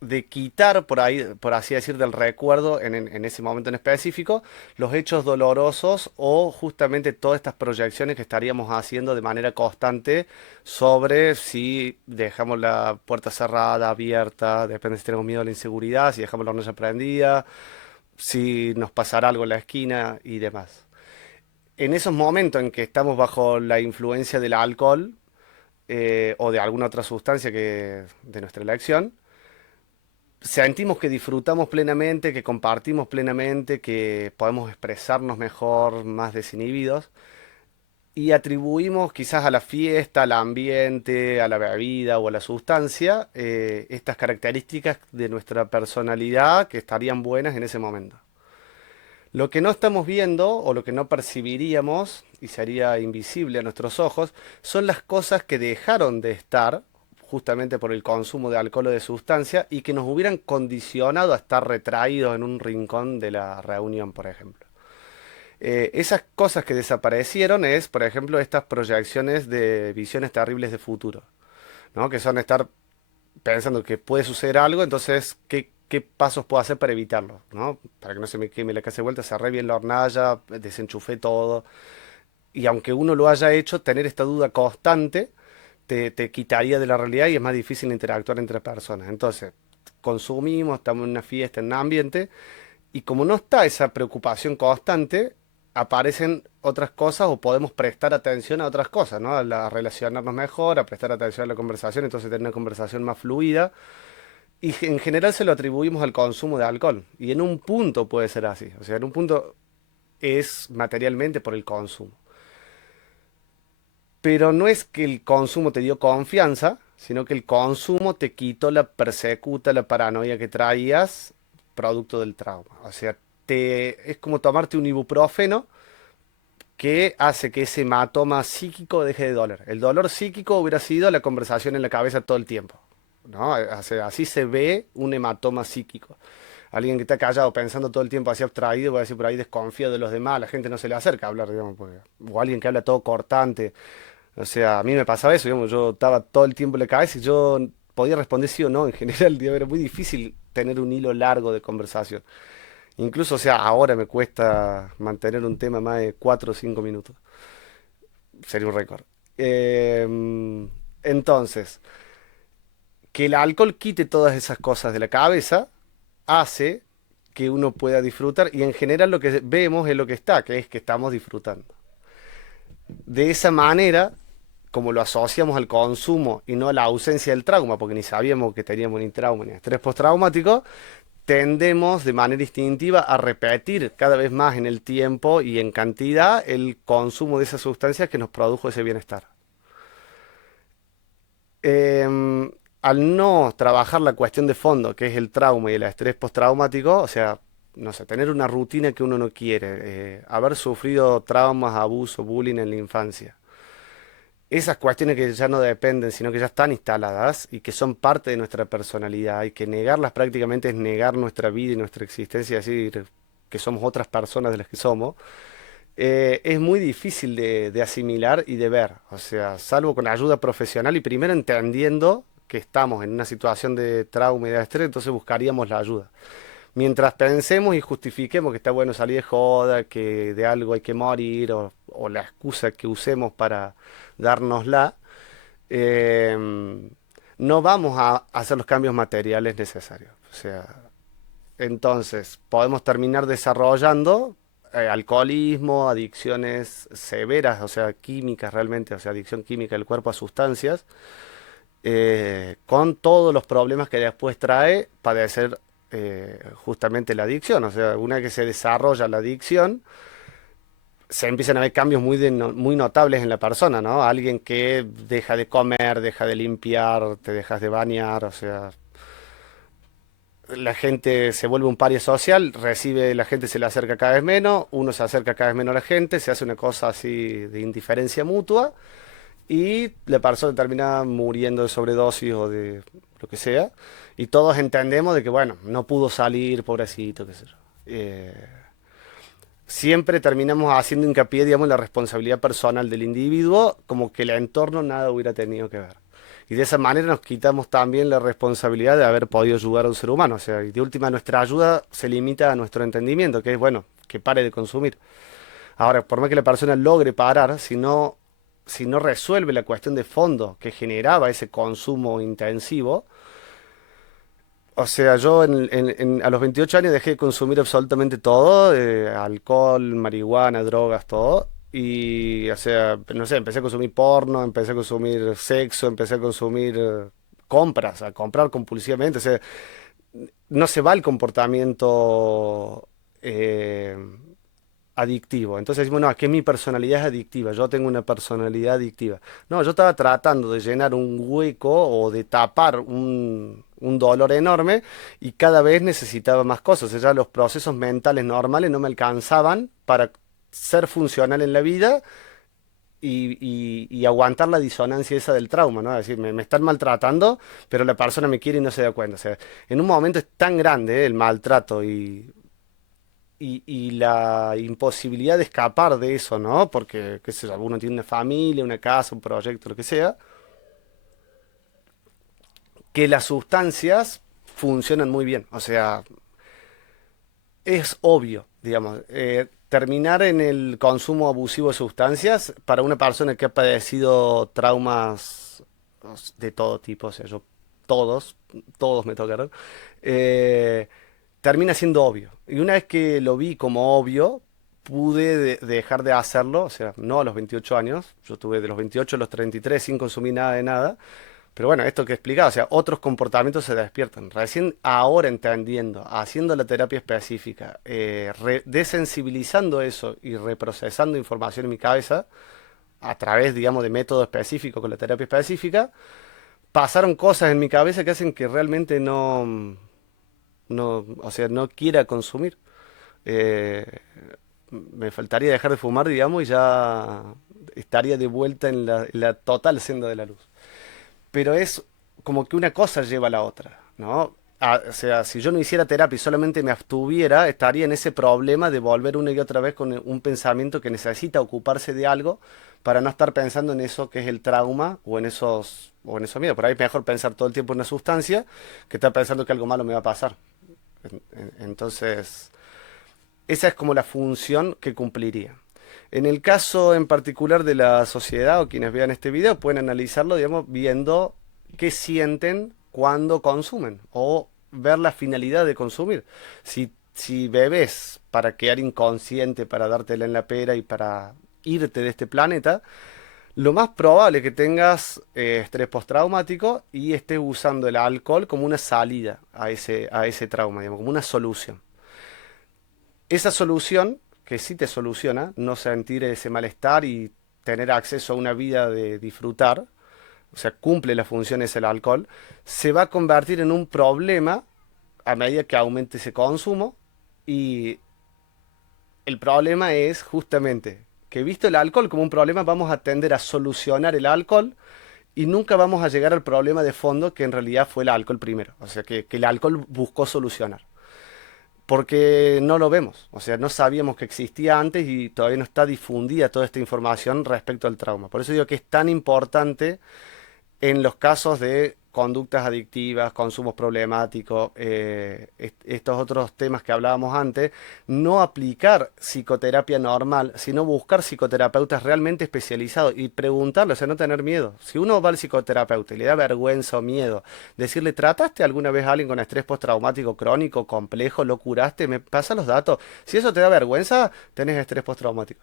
de quitar, por ahí, por así decir, del recuerdo en ese momento en específico, los hechos dolorosos o justamente todas estas proyecciones que estaríamos haciendo de manera constante sobre si dejamos la puerta cerrada, abierta, depende si tenemos miedo a la inseguridad, si dejamos la hornalla prendida, si nos pasará algo en la esquina y demás. En esos momentos en que estamos bajo la influencia del alcohol o de alguna otra sustancia que de nuestra elección, sentimos que disfrutamos plenamente, que compartimos plenamente, que podemos expresarnos mejor, más desinhibidos, y atribuimos quizás a la fiesta, al ambiente, a la bebida o a la sustancia estas características de nuestra personalidad que estarían buenas en ese momento. Lo que no estamos viendo o lo que no percibiríamos y sería invisible a nuestros ojos son las cosas que dejaron de estar justamente por el consumo de alcohol o de sustancia y que nos hubieran condicionado a estar retraídos en un rincón de la reunión, por ejemplo. Esas cosas que desaparecieron es, por ejemplo, estas proyecciones de visiones terribles de futuro, ¿no? Que son estar pensando que puede suceder algo, entonces, ¿qué pasos puedo hacer para evitarlo? ¿No? Para que no se me queme la casa de vuelta, cerré bien la hornalla, desenchufé todo. Y aunque uno lo haya hecho, tener esta duda constante te quitaría de la realidad y es más difícil interactuar entre personas. Entonces, consumimos, estamos en una fiesta, en un ambiente, y como no está esa preocupación constante, aparecen otras cosas o podemos prestar atención a otras cosas, ¿no? A relacionarnos mejor, a prestar atención a la conversación, entonces tener una conversación más fluida. Y en general se lo atribuimos al consumo de alcohol. Y en un punto puede ser así. O sea, en un punto es materialmente por el consumo. Pero no es que el consumo te dio confianza, sino que el consumo te quitó la persecuta, la paranoia que traías producto del trauma. O sea, es como tomarte un ibuprofeno que hace que ese hematoma psíquico deje de doler. El dolor psíquico hubiera sido la conversación en la cabeza todo el tiempo, ¿no? O sea, así se ve un hematoma psíquico. Alguien que está callado pensando todo el tiempo así abstraído, voy a decir por ahí desconfía de los demás, la gente no se le acerca a hablar, digamos, o alguien que habla todo cortante. O sea, a mí me pasaba eso, digamos, yo estaba todo el tiempo en la cabeza y yo podía responder sí o no en general, digamos, era muy difícil tener un hilo largo de conversación. Incluso, o sea, ahora me cuesta mantener un tema más de 4 o 5 minutos. Sería un récord. Entonces, que el alcohol quite todas esas cosas de la cabeza hace que uno pueda disfrutar y en general lo que vemos es lo que está, que es que estamos disfrutando. De esa manera, como lo asociamos al consumo y no a la ausencia del trauma, porque ni sabíamos que teníamos ni trauma ni estrés postraumático, tendemos de manera instintiva a repetir cada vez más en el tiempo y en cantidad el consumo de esas sustancias que nos produjo ese bienestar. Al no trabajar la cuestión de fondo, que es el trauma y el estrés postraumático, o sea, no sé, tener una rutina que uno no quiere, haber sufrido traumas, abuso, bullying en la infancia. Esas cuestiones que ya no dependen, sino que ya están instaladas y que son parte de nuestra personalidad y que negarlas prácticamente es negar nuestra vida y nuestra existencia, decir que somos otras personas de las que somos, es muy difícil de asimilar y de ver. O sea, salvo con ayuda profesional y primero entendiendo que estamos en una situación de trauma y de estrés, entonces buscaríamos la ayuda. Mientras pensemos y justifiquemos que está bueno salir de joda, que de algo hay que morir, o la excusa que usemos para dárnosla, eh, no vamos a hacer los cambios materiales necesarios. O sea, entonces podemos terminar desarrollando alcoholismo, adicciones severas, o sea, químicas realmente, o sea, adicción química del cuerpo a sustancias, con todos los problemas que después trae padecer justamente la adicción. O sea, una vez que se desarrolla la adicción, se empiezan a ver cambios muy notables en la persona, ¿no? Alguien que deja de comer, deja de limpiar, te dejas de bañar, o sea, la gente se vuelve un paria social, la gente se le acerca cada vez menos, uno se acerca cada vez menos a la gente, se hace una cosa así de indiferencia mutua y la persona termina muriendo de sobredosis o de lo que sea, y todos entendemos de que, bueno, no pudo salir, pobrecito, qué sé yo. Siempre terminamos haciendo hincapié, digamos, en la responsabilidad personal del individuo, como que el entorno nada hubiera tenido que ver. Y de esa manera nos quitamos también la responsabilidad de haber podido ayudar a un ser humano. O sea, y de última nuestra ayuda se limita a nuestro entendimiento, que es, bueno, que pare de consumir. Ahora, por más que la persona logre parar, si no resuelve la cuestión de fondo que generaba ese consumo intensivo, o sea, yo a los 28 años dejé de consumir absolutamente todo, alcohol, marihuana, drogas, todo. Y, o sea, no sé, empecé a consumir porno, empecé a consumir sexo, empecé a consumir compras, a comprar compulsivamente. O sea, no se va el comportamiento adictivo. Entonces decimos, no, es que mi personalidad es adictiva, yo tengo una personalidad adictiva. No, yo estaba tratando de llenar un hueco o de tapar un dolor enorme y cada vez necesitaba más cosas. O sea, ya los procesos mentales normales no me alcanzaban para ser funcional en la vida y aguantar la disonancia esa del trauma, ¿no? Es decir, me están maltratando, pero la persona me quiere y no se da cuenta. O sea, en un momento es tan grande, el maltrato y la imposibilidad de escapar de eso, ¿no? Porque, qué sé yo, alguno tiene una familia, una casa, un proyecto, lo que sea, que las sustancias funcionan muy bien. O sea, es obvio, digamos, terminar en el consumo abusivo de sustancias para una persona que ha padecido traumas de todo tipo, o sea, yo todos, todos me tocaron, eh, termina siendo obvio. Y una vez que lo vi como obvio, pude dejar de hacerlo, o sea, no a los 28 años, yo tuve de los 28 a los 33 sin consumir nada de nada, pero bueno, esto que explicaba, o sea, otros comportamientos se despiertan. Recién ahora entendiendo, haciendo la terapia específica, desensibilizando eso y reprocesando información en mi cabeza, a través, digamos, de método específico con la terapia específica, pasaron cosas en mi cabeza que hacen que realmente no, o sea, no quiera consumir. Eh, Me faltaría dejar de fumar, digamos, y ya estaría de vuelta en la total senda de la luz. Pero es como que una cosa lleva a la otra, ¿no? O sea, si yo no hiciera terapia y solamente me abstuviera, estaría en ese problema de volver una y otra vez con un pensamiento que necesita ocuparse de algo para no estar pensando en eso que es el trauma o en esos miedos. Por ahí es mejor pensar todo el tiempo en una sustancia que estar pensando que algo malo me va a pasar. Entonces, esa es como la función que cumpliría. En el caso en particular de la sociedad o quienes vean este video pueden analizarlo, digamos, viendo qué sienten cuando consumen o ver la finalidad de consumir. Si bebes para quedar inconsciente, para dártela en la pera y para irte de este planeta, lo más probable es que tengas estrés postraumático y estés usando el alcohol como una salida a ese trauma, digamos, como una solución. Esa solución, que sí te soluciona, no sentir ese malestar y tener acceso a una vida de disfrutar, o sea, cumple las funciones del alcohol, se va a convertir en un problema a medida que aumente ese consumo y el problema es justamente que visto el alcohol como un problema, vamos a tender a solucionar el alcohol y nunca vamos a llegar al problema de fondo que en realidad fue el alcohol primero, o sea, que el alcohol buscó solucionar. Porque no lo vemos, o sea, no sabíamos que existía antes y todavía no está difundida toda esta información respecto al trauma. Por eso digo que es tan importante en los casos de conductas adictivas, consumos problemáticos, estos otros temas que hablábamos antes, no aplicar psicoterapia normal, sino buscar psicoterapeutas realmente especializados y preguntarle, o sea, no tener miedo. Si uno va al psicoterapeuta y le da vergüenza o miedo, decirle, ¿trataste alguna vez a alguien con estrés postraumático crónico, complejo, lo curaste? Me pasa los datos. Si eso te da vergüenza, tenés estrés postraumático.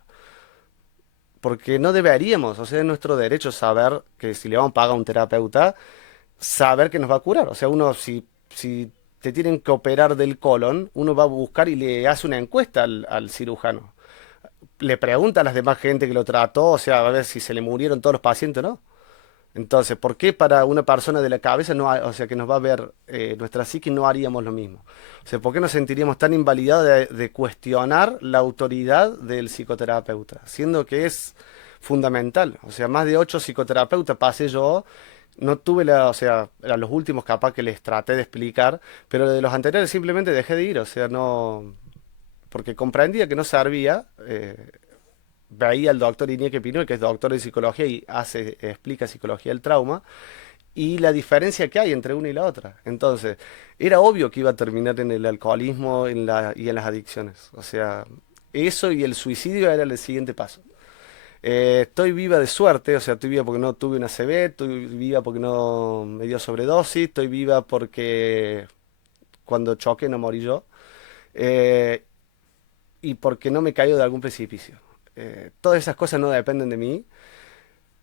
Porque no deberíamos, o sea, es nuestro derecho saber que si le vamos a pagar a un terapeuta, saber que nos va a curar. O sea, uno si te tienen que operar del colon, uno va a buscar y le hace una encuesta al cirujano. Le pregunta a las demás gente que lo trató, o sea, a ver si se le murieron todos los pacientes, ¿no? Entonces, ¿por qué para una persona de la cabeza no, o sea, que nos va a ver nuestra psique no haríamos lo mismo? O sea, ¿por qué nos sentiríamos tan invalidados de cuestionar la autoridad del psicoterapeuta? Siendo que es fundamental. O sea, más de 8 psicoterapeutas pasé yo. No tuve la, o sea, eran los últimos capaz que les traté de explicar, pero de los anteriores simplemente dejé de ir, o sea, no, porque comprendía que no servía. Veía al doctor Iñaki Pinol, que es doctor de psicología y explica psicología del trauma, y la diferencia que hay entre una y la otra. Entonces, era obvio que iba a terminar en el alcoholismo y en las adicciones. O sea, eso y el suicidio era el siguiente paso. Estoy viva de suerte, o sea, estoy viva porque no tuve una ACV, estoy viva porque no me dio sobredosis, estoy viva porque cuando choqué no morí yo, eh, y porque no me caigo de algún precipicio. Todas esas cosas no dependen de mí,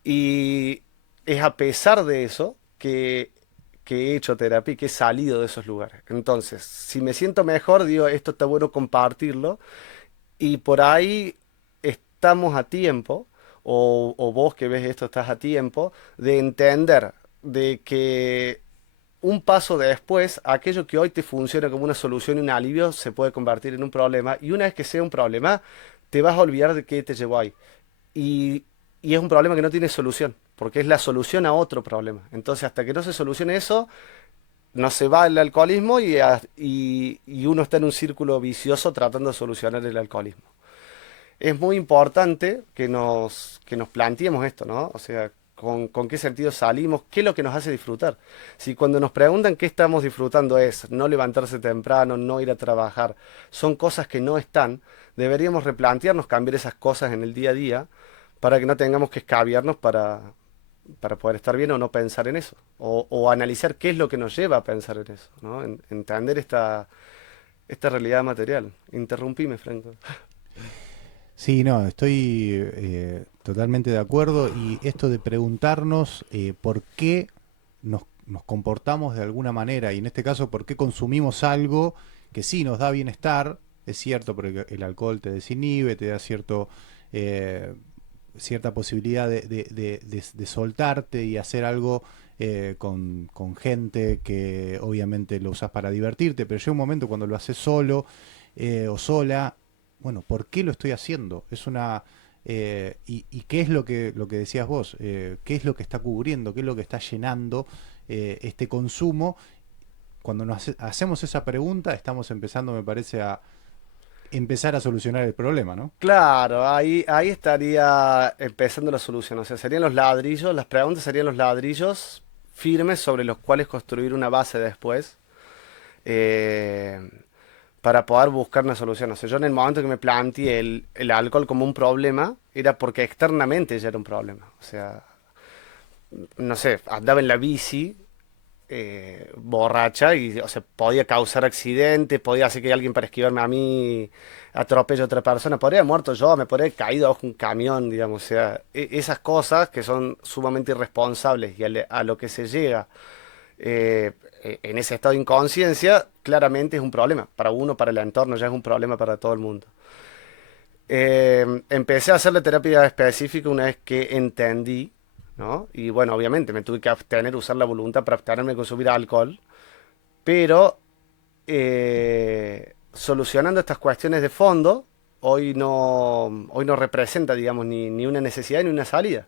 y es a pesar de eso que he hecho terapia y que he salido de esos lugares. Entonces, si me siento mejor, digo, esto está bueno compartirlo, y por ahí estamos a tiempo, o vos que ves esto estás a tiempo, de entender de que un paso después, aquello que hoy te funciona como una solución y un alivio se puede convertir en un problema, y una vez que sea un problema, te vas a olvidar de qué te llevó ahí. Y, y es un problema que no tiene solución, porque es la solución a otro problema. Entonces, hasta que no se solucione eso, no se va el alcoholismo, y uno está en un círculo vicioso tratando de solucionar el alcoholismo. Es muy importante que nos planteemos esto, ¿no? O sea, con qué sentido salimos, qué es lo que nos hace disfrutar. Si cuando nos preguntan qué estamos disfrutando es no levantarse temprano, no ir a trabajar, son cosas que no están, deberíamos replantearnos cambiar esas cosas en el día a día para que no tengamos que escabiarnos para poder estar bien o no pensar en eso. O analizar qué es lo que nos lleva a pensar en eso, ¿no? Entender esta realidad material. Interrumpime, Franco. Sí, no, estoy totalmente de acuerdo y esto de preguntarnos por qué nos comportamos de alguna manera y en este caso por qué consumimos algo que sí nos da bienestar, es cierto, porque el alcohol te desinhibe, te da eh, cierta posibilidad de soltarte y hacer algo con gente que obviamente lo usas para divertirte, pero llega un momento cuando lo haces solo o sola, bueno, ¿por qué lo estoy haciendo? Es una... y qué es lo que decías vos, qué es lo que está cubriendo, qué es lo que está llenando este consumo. Cuando hacemos esa pregunta, estamos empezando, me parece, a empezar a solucionar el problema, ¿no? Claro, ahí estaría empezando la solución. O sea, serían los ladrillos, las preguntas serían los ladrillos firmes sobre los cuales construir una base después, eh, para poder buscar una solución. O sea, yo en el momento que me planteé el alcohol como un problema, era porque externamente ya era un problema. O sea, no sé, andaba en la bici borracha y, o sea, podía causar accidentes, podía hacer que alguien para esquivarme a mí atropelle a otra persona, podría haber muerto yo, me podría haber caído bajo un camión, digamos, o sea, esas cosas que son sumamente irresponsables y a lo que se llega en ese estado de inconsciencia, claramente es un problema para uno, para el entorno, ya es un problema para todo el mundo. Empecé a hacer la terapia específica una vez que entendí, ¿no? Y bueno, obviamente me tuve que abstener, usar la voluntad para abstenerme de consumir alcohol, pero solucionando estas cuestiones de fondo, hoy no representa, digamos, ni una necesidad ni una salida.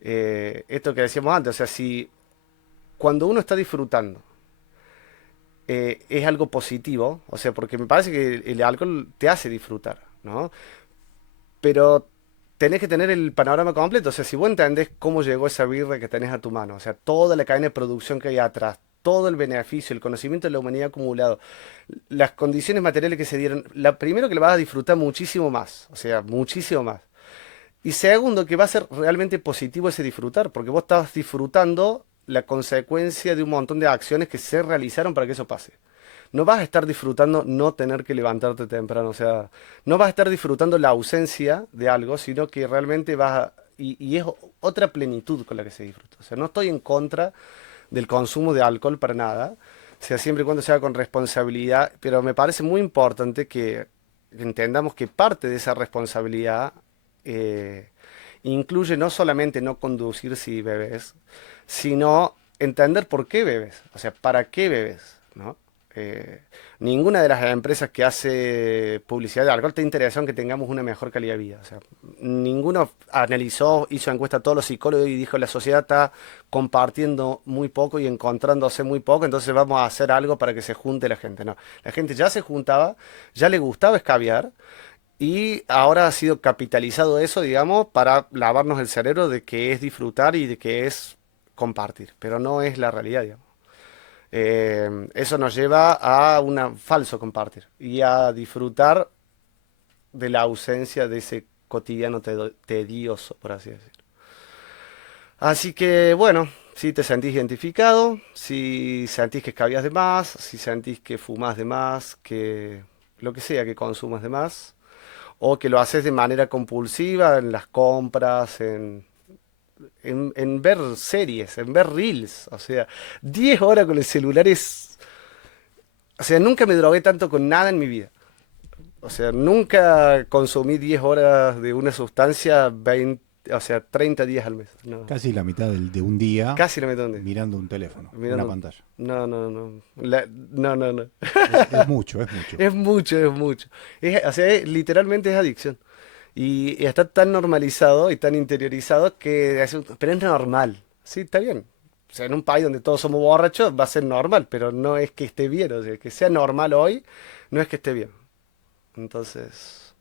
Esto que decíamos antes, o sea, si cuando uno está disfrutando es algo positivo, o sea, porque me parece que el alcohol te hace disfrutar, ¿no? Pero tenés que tener el panorama completo. O sea, si vos entendés cómo llegó esa birra que tenés a tu mano, o sea, toda la cadena de producción que hay atrás, todo el beneficio, el conocimiento de la humanidad acumulado, las condiciones materiales que se dieron, primero que le vas a disfrutar muchísimo más, o sea, muchísimo más. Y segundo, que va a ser realmente positivo ese disfrutar, porque vos estás disfrutando la consecuencia de un montón de acciones que se realizaron para que eso pase. No vas a estar disfrutando no tener que levantarte temprano, o sea, no vas a estar disfrutando la ausencia de algo, sino que realmente y es otra plenitud con la que se disfruta. O sea, no estoy en contra del consumo de alcohol para nada, o sea, siempre y cuando se haga con responsabilidad, pero me parece muy importante que entendamos que parte de esa responsabilidad eh, incluye no solamente no conducir si bebes, sino entender por qué bebes, o sea, para qué bebes, ¿no? Eh, Ninguna de las empresas que hace publicidad de alcohol está interesada en que tengamos una mejor calidad de vida. O sea, ninguno analizó, hizo encuesta a todos los psicólogos y dijo la sociedad está compartiendo muy poco y encontrándose muy poco, entonces vamos a hacer algo para que se junte la gente. No, la gente ya se juntaba, ya le gustaba escabiar y ahora ha sido capitalizado eso, digamos, para lavarnos el cerebro de que es disfrutar y de que es compartir, pero no es la realidad, digamos. Eso nos lleva a un falso compartir y a disfrutar de la ausencia de ese cotidiano tedioso, por así decirlo. Así que bueno, si te sentís identificado, si sentís que escabias de más, si sentís que fumás de más, que lo que sea que consumas de más, o que lo haces de manera compulsiva en las compras, en ver series, en ver reels, o sea, 10 horas con el celular es... O sea, nunca me drogué tanto con nada en mi vida. O sea, nunca consumí 10 horas de una sustancia 20, o sea, 30 días al mes. No. Casi la mitad de un día Casi la meto en día. mirando un teléfono, una Mirando. pantalla. No, no, no. No, no, no. Es mucho, es mucho. Es mucho, es mucho. O sea, literalmente es adicción. Y está tan normalizado y tan interiorizado que pero es normal. Sí, está bien. O sea, en un país donde todos somos borrachos va a ser normal, pero no es que esté bien. O sea, que sea normal hoy no es que esté bien. Entonces,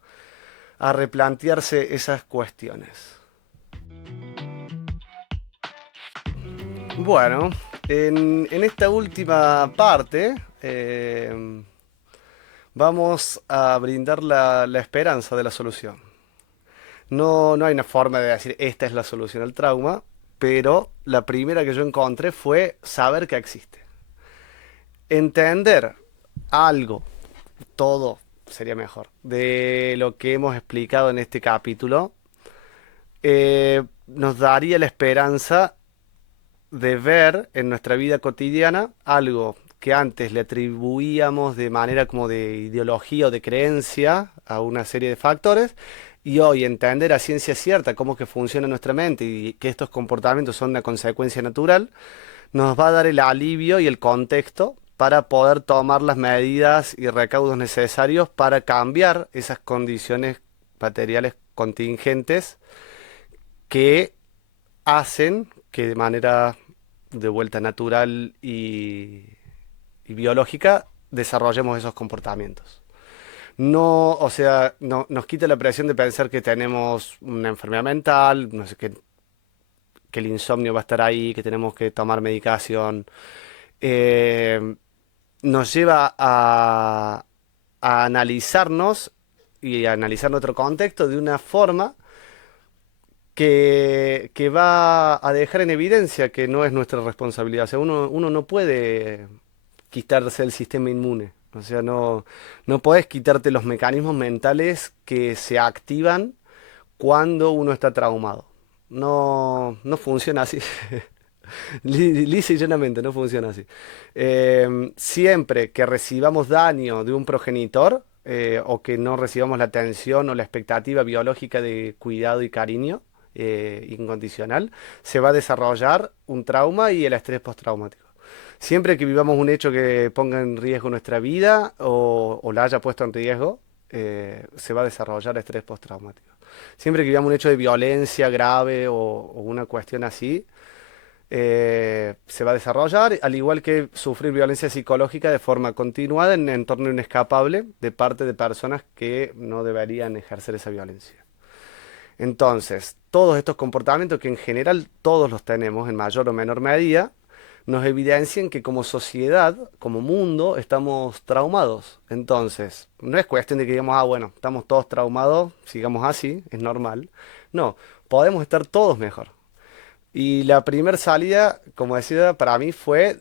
a replantearse esas cuestiones. Bueno, en esta última parte vamos a brindar la esperanza de la solución. No, no hay una forma de decir esta es la solución al trauma, pero la primera que yo encontré fue saber que existe. Entender algo, todo sería mejor, de lo que hemos explicado en este capítulo, nos daría la esperanza de ver en nuestra vida cotidiana algo que antes le atribuíamos de manera como de ideología o de creencia a una serie de factores y hoy entender a ciencia cierta cómo que funciona nuestra mente y que estos comportamientos son una consecuencia natural, nos va a dar el alivio y el contexto para poder tomar las medidas y recaudos necesarios para cambiar esas condiciones materiales contingentes que hacen que de manera de vuelta natural y biológica desarrollemos esos comportamientos. No, o sea, no, nos quita la presión de pensar que tenemos una enfermedad mental, no sé, que el insomnio va a estar ahí, que tenemos que tomar medicación. Eh, Nos lleva a analizarnos y a analizar nuestro contexto de una forma que va a dejar en evidencia que no es nuestra responsabilidad. O sea, uno no puede quitarse el sistema inmune. O sea, no, no podés quitarte los mecanismos mentales que se activan cuando uno está traumado. No, no funciona así. Lisa y llanamente, no funciona así. Siempre que recibamos daño de un progenitor o que no recibamos la atención o la expectativa biológica de cuidado y cariño incondicional, se va a desarrollar un trauma y el estrés postraumático. Siempre que vivamos un hecho que ponga en riesgo nuestra vida o la haya puesto en riesgo, se va a desarrollar estrés postraumático. Siempre que vivamos un hecho de violencia grave o una cuestión así, se va a desarrollar, al igual que sufrir violencia psicológica de forma continuada en entorno inescapable de parte de personas que no deberían ejercer esa violencia. Entonces, todos estos comportamientos que en general todos los tenemos en mayor o menor medida, nos evidencian que como sociedad, como mundo, estamos traumados. Entonces, no es cuestión de que digamos, ah, bueno, estamos todos traumados, sigamos así, es normal. No, podemos estar todos mejor. Y la primera salida, como decía, para mí fue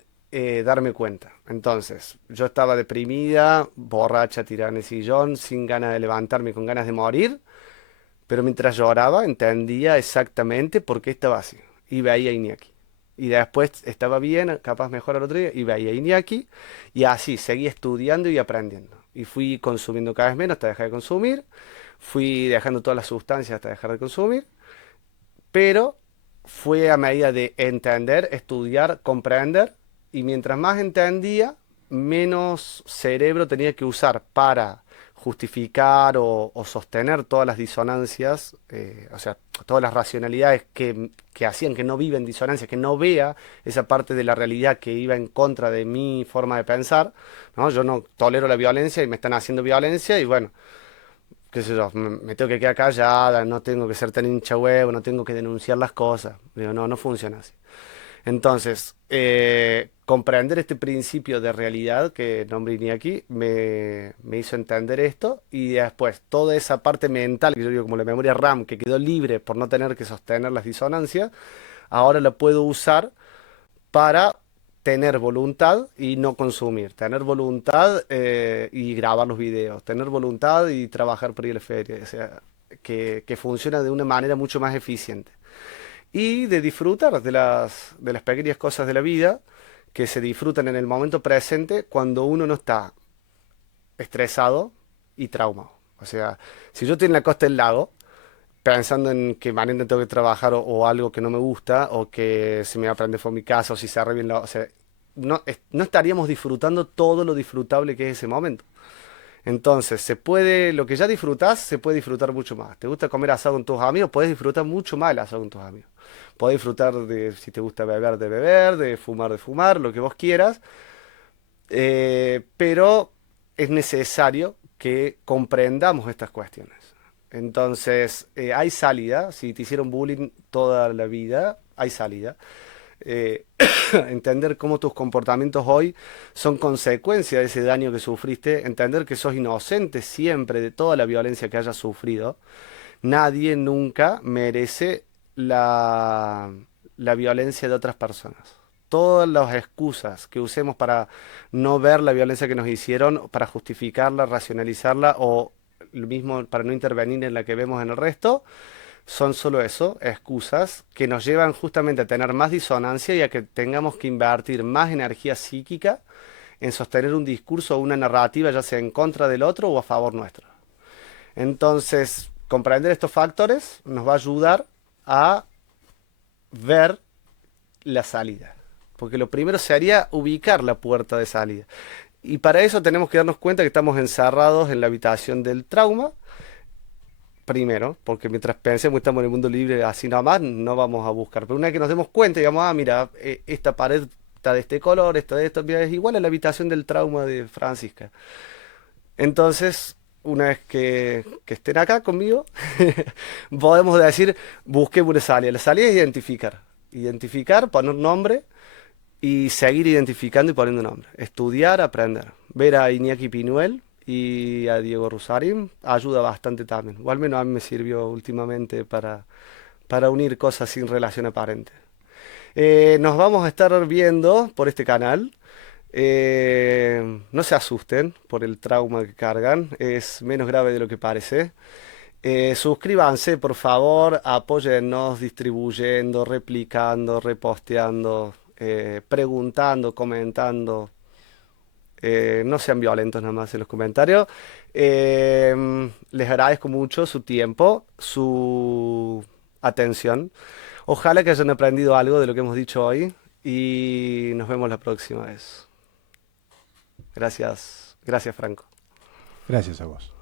darme cuenta. Entonces, yo estaba deprimida, borracha, tirada en el sillón, sin ganas de levantarme, con ganas de morir, pero mientras lloraba entendía exactamente por qué estaba así. Y veía a Iñaki. Y después estaba bien, capaz mejor al otro día, y veía a Iñaki. Y así, seguí estudiando y aprendiendo. Y fui consumiendo cada vez menos hasta dejar de consumir. Fui dejando todas las sustancias hasta dejar de consumir. Pero fue a medida de entender, estudiar, comprender, y mientras más entendía, menos cerebro tenía que usar para justificar o sostener todas las disonancias, o sea, todas las racionalidades que hacían que no viva en disonancia, que no vea esa parte de la realidad que iba en contra de mi forma de pensar, ¿no? Yo no tolero la violencia y me están haciendo violencia y bueno, qué sé yo, me tengo que quedar callada, no tengo que ser tan hincha huevo, no tengo que denunciar las cosas. Digo, no, no funciona así. Entonces, comprender este principio de realidad que nombré Iñaki me hizo entender esto y después toda esa parte mental, que yo digo como la memoria RAM, que quedó libre por no tener que sostener las disonancias, ahora la puedo usar para tener voluntad y no consumir, tener voluntad y grabar los videos, tener voluntad y trabajar por ir a la feria, o sea, que funciona de una manera mucho más eficiente y de disfrutar de las pequeñas cosas de la vida que se disfrutan en el momento presente cuando uno no está estresado y traumado. O sea, si yo estoy en la costa del lago, pensando en que mañana tengo que trabajar o algo que no me gusta, o que se me va a prender fuego mi casa, o si se arregla, o sea, no, no estaríamos disfrutando todo lo disfrutable que es ese momento. Entonces, se puede, lo que ya disfrutás, se puede disfrutar mucho más. ¿Te gusta comer asado con tus amigos? Puedes disfrutar mucho más el asado con tus amigos. Podés disfrutar de, si te gusta beber, de fumar, lo que vos quieras. Pero es necesario que comprendamos estas cuestiones. Entonces, hay salida. Si te hicieron bullying toda la vida, hay salida. Eh, entender cómo tus comportamientos hoy son consecuencia de ese daño que sufriste, entender que sos inocente siempre de toda la violencia que hayas sufrido. Nadie nunca merece la violencia de otras personas. Todas las excusas que usemos para no ver la violencia que nos hicieron, para justificarla, racionalizarla o lo mismo para no intervenir en la que vemos en el resto, son solo eso, excusas que nos llevan justamente a tener más disonancia y a que tengamos que invertir más energía psíquica en sostener un discurso o una narrativa, ya sea en contra del otro o a favor nuestro. Entonces, comprender estos factores nos va a ayudar a ver la salida. Porque lo primero sería ubicar la puerta de salida. Y para eso tenemos que darnos cuenta que estamos encerrados en la habitación del trauma. Primero, porque mientras pensemos que estamos en el mundo libre así nada más, no vamos a buscar. Pero una vez que nos demos cuenta, digamos, ah, mira, esta pared está de este color, esta de esto, mira, es igual a la habitación del trauma de Francisca. Entonces, una vez que estén acá conmigo, podemos decir, busquemos una salida. La salida es identificar. Identificar, poner nombre y seguir identificando y poniendo nombre. Estudiar, aprender. Ver a Iñaki Pinuel y a Diego Rusarín ayuda bastante también. O al menos a mí me sirvió últimamente para unir cosas sin relación aparente. Nos vamos a estar viendo por este canal. No se asusten por el trauma que cargan, es menos grave de lo que parece. Suscríbanse, por favor, apóyennos distribuyendo, replicando, reposteando, preguntando, comentando. No sean violentos nada más en los comentarios. Les agradezco mucho su tiempo, su atención. Ojalá que hayan aprendido algo de lo que hemos dicho hoy y nos vemos la próxima vez. Gracias, gracias Franco. Gracias a vos.